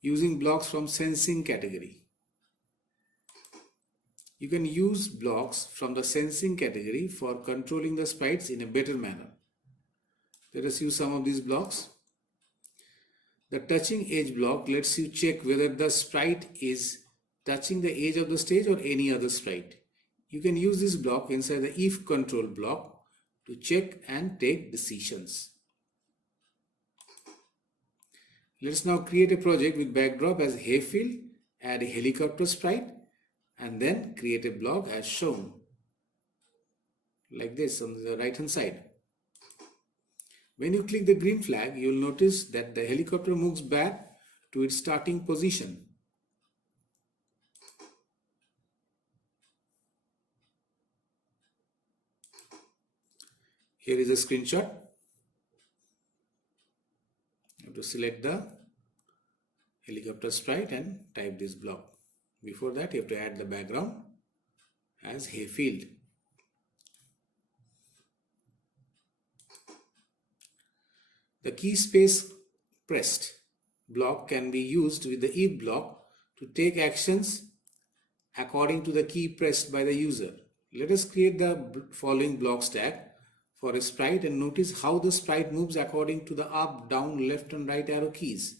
using blocks from sensing category. You can use blocks from the sensing category for controlling the sprites in a better manner. Let us use some of these blocks. The touching edge block lets you check whether the sprite is touching the edge of the stage or any other sprite. You can use this block inside the if control block to check and take decisions. Let's now create a project with backdrop as hayfield, add a helicopter sprite, and then create a block as shown, like this on the right hand side. When you click the green flag, you will notice that the helicopter moves back to its starting position. Here is a screenshot. You have to select the helicopter sprite and type this block. Before that, you have to add the background as hayfield. The key space pressed block can be used with the if block to take actions according to the key pressed by the user. Let us create the following block stack for a sprite and notice how the sprite moves according to the up, down, left and right arrow keys.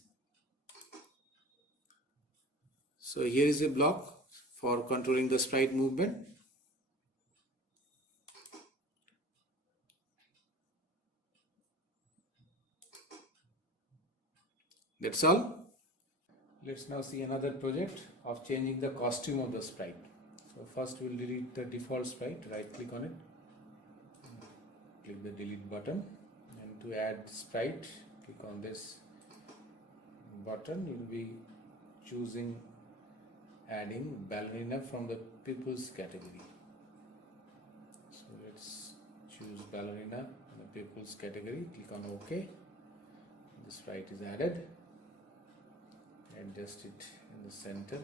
So here is a block for controlling the sprite movement. That's all. Let's now see another project of changing the costume of the sprite. So first we'll delete the default sprite, right click on it, click the delete button, and to add sprite, click on this button. You'll be choosing adding ballerina from the people's category. So let's choose ballerina in the people's category, click on OK. The sprite is added. Adjust it in the center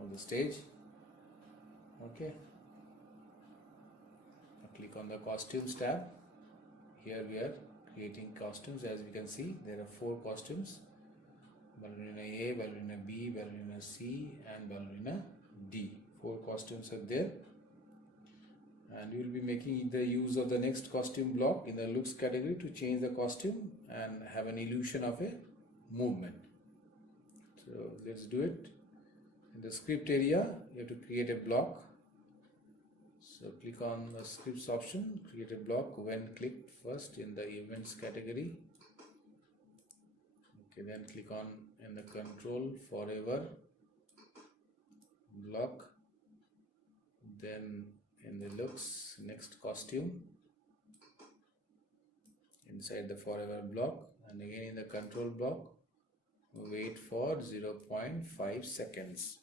of the stage. Okay. Now click on the costumes tab. Here we are creating costumes. As we can see, there are 4 costumes: ballerina A, ballerina B, ballerina C and ballerina D. 4 costumes are there, and we will be making the use of the next costume block in the looks category to change the costume and have an illusion of a movement. So let's do it. In the script area, you have to create a block. So click on the scripts option, create a block when clicked first in the events category. Okay, then click on in the control forever block, then in the looks next costume inside the forever block, and again in the control block wait for 0.5 seconds.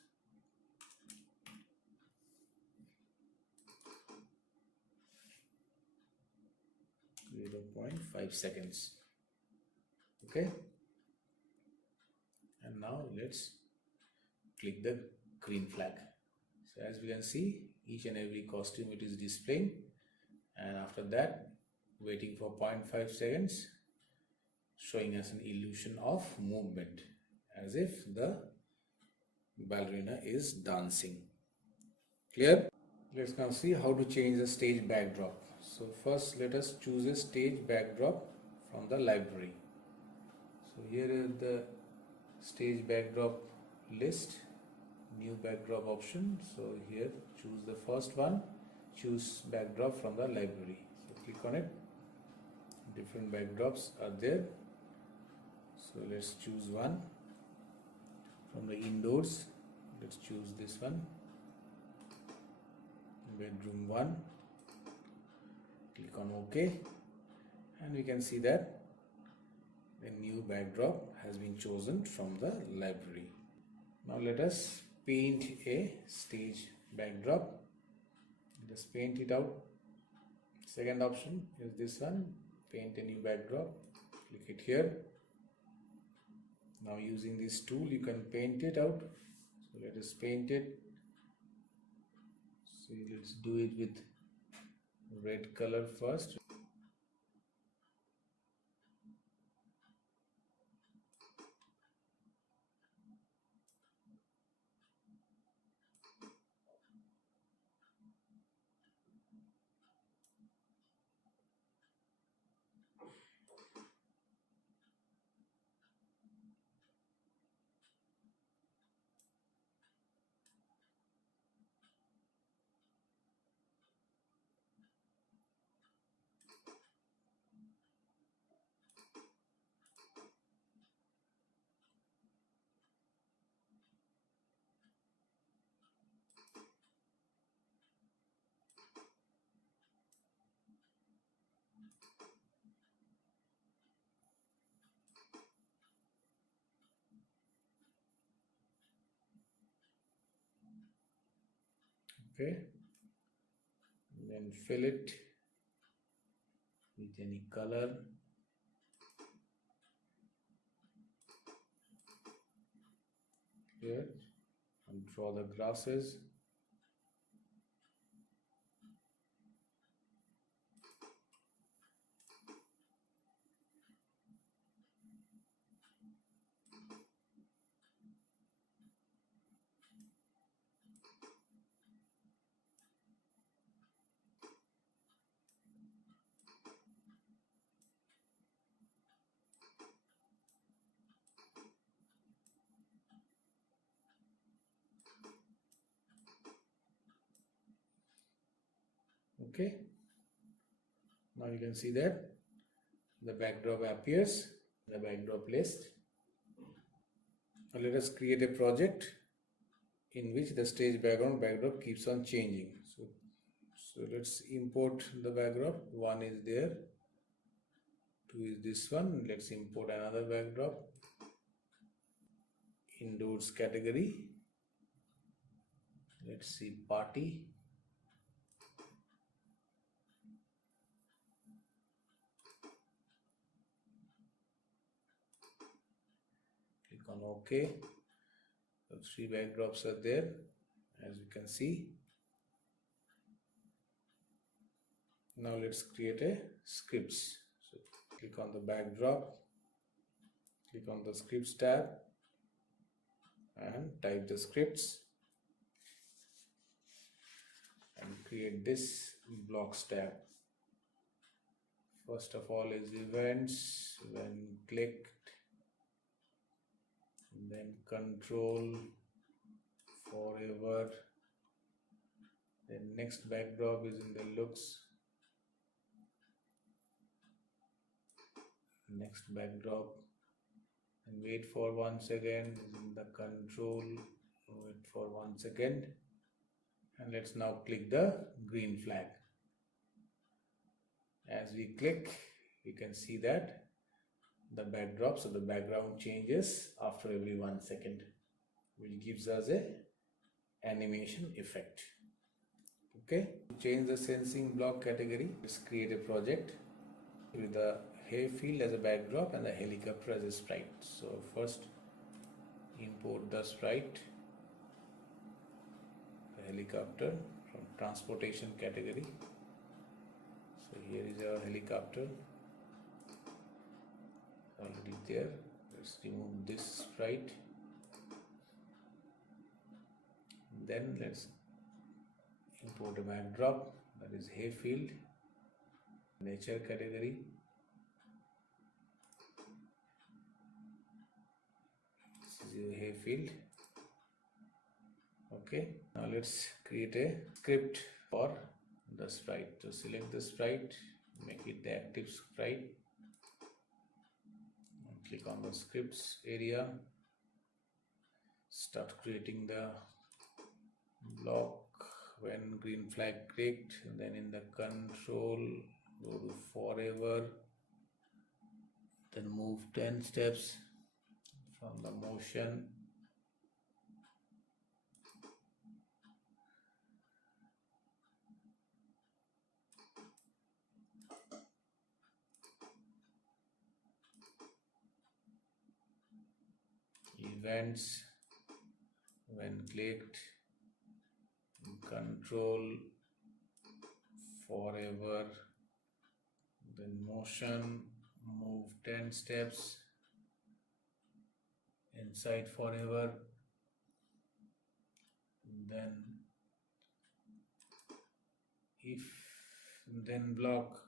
Okay, and now let's click the green flag. So as we can see, each and every costume it is displaying, and after that waiting for 0.5 seconds, showing us an illusion of movement as if the ballerina is dancing. Clear? Let's now see how to change the stage backdrop. So first let us choose a stage backdrop from the library. So here is the stage backdrop list, new backdrop option. So here choose the first one, choose backdrop from the library. So click on it. Different backdrops are there. So let's choose one from the indoors. Let's choose this one, bedroom 1. Click on OK, and we can see that a new backdrop has been chosen from the library. Now let us paint a stage backdrop. Let us paint it out. Second option is this one, paint a new backdrop. Click it here. Now using this tool you can paint it out. So let us paint it. So let's do it with red color first. Okay, then fill it with any color. Here, and draw the grasses. Okay, now you can see that the backdrop appears, the backdrop list. Now let us create a project in which the stage backdrop keeps on changing. So let's import the backdrop. One is there, two is this one. Let's import another backdrop. Indoors category. Let's see party. Click on OK. So 3 backdrops are there, as you can see. Now let's create a scripts. So click on the backdrop, click on the scripts tab and type the scripts and create this blocks tab. First of all is events, when clicked, then control forever. Then next backdrop is in the looks. Next backdrop, and wait for 1 second, is in the control. Wait for 1 second, and let's now click the green flag. As we click, you can see that the backdrop, so the background changes after every 1 second, which gives us a animation effect. Okay, to change the sensing block category, let's create a project with the hay field as a backdrop and the helicopter as a sprite. So first import the sprite, the helicopter, from transportation category. So here is our helicopter already there. Let's remove this sprite. Then let's import a backdrop, that is hay field, nature category. This is your hay field. Okay, now let's create a script for the sprite. So select the sprite, make it the active sprite, and click on the scripts area, start creating the block. When green flag clicked, then in the control, go to forever, then move 10 steps from the motion. Events, when clicked, control forever, then motion, move 10 steps inside forever, then if, then block,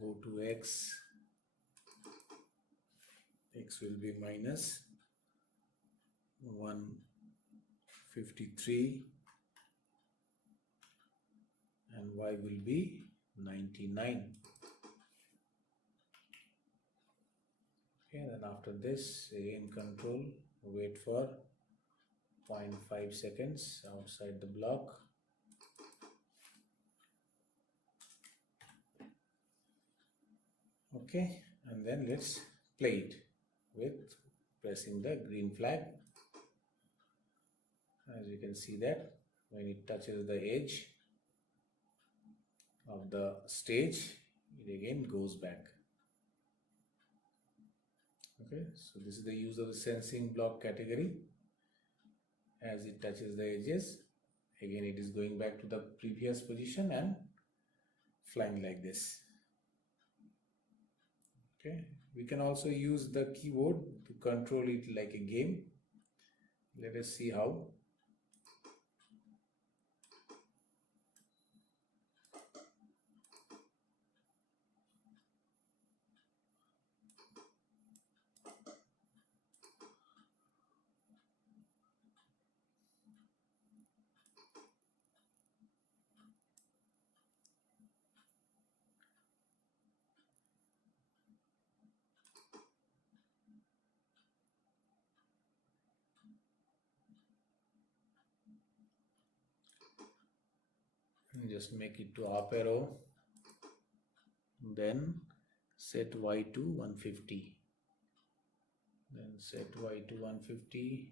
go to X, X will be minus 153 and Y will be 99. Okay, then after this, again control, wait for 0.5 seconds outside the block. Okay, and then let's play it with pressing the green flag. As you can see that when it touches the edge of the stage, it again goes back. Okay, so this is the use of the sensing block category. As it touches the edges, again it is going back to the previous position and flying like this. Okay, we can also use the keyboard to control it like a game. Let us see how. And just make it to up arrow, then set Y to 150, then set Y to 150,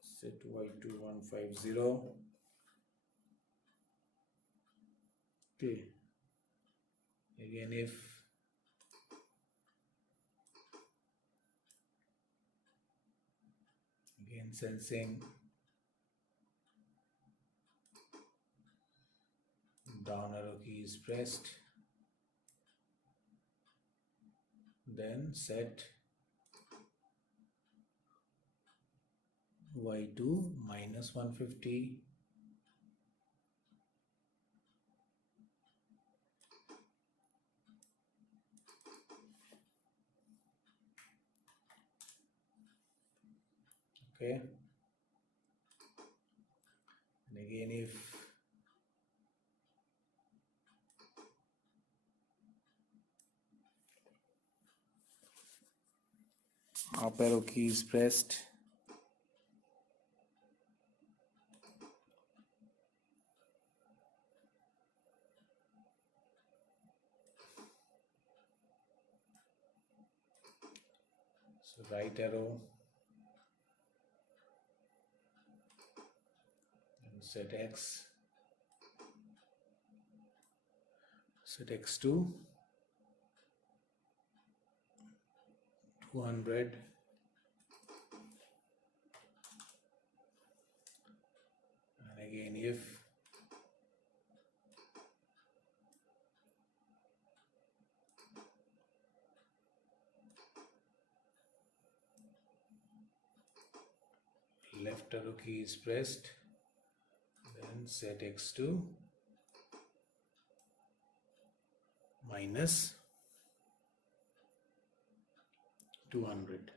set Y to 150. Okay, again if again sensing, down arrow key is pressed, then set Y to minus 150, okay, and again if up arrow key is pressed, so right arrow and set X, set X to 200, and again if left arrow key is pressed, then set X to minus 200.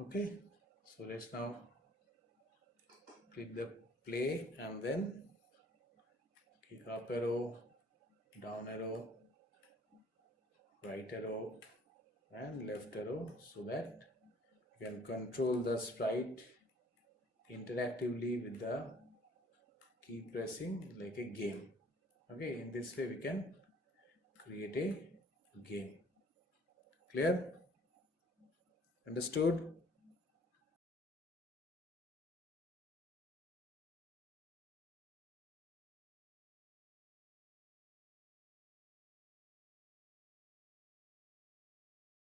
Okay, so let's now click the play and then click up arrow, down arrow, right arrow and left arrow, so that you can control the sprite interactively with the key pressing like a game. Okay, in this way we can create a game. Clear? Understood?